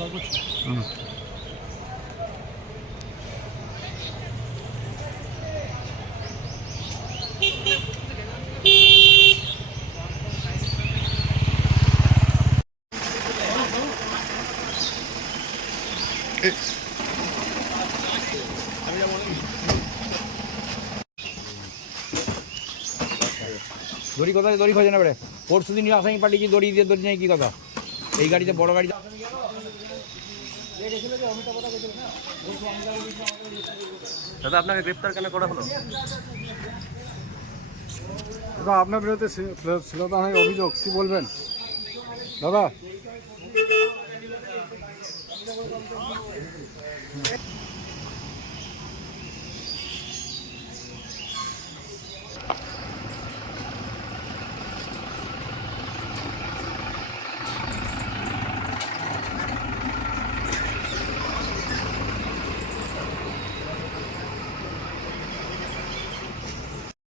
ব্যবহার করছি। দড়ি কোথায় দড়ি খোঁজে না বেড়ে পরশু দিন আসামি পাঠিয়েছি দড়ি দিয়ে দড়ি নেই কি কথা এই গাড়িতে বড় গাড়ি দাদা আপনাকে গ্রেপ্তার কেন করা হলো? দাদা আপনার বিরুদ্ধে শ্লীলতাহানির অভিযোগ, কি বলবেন দাদা?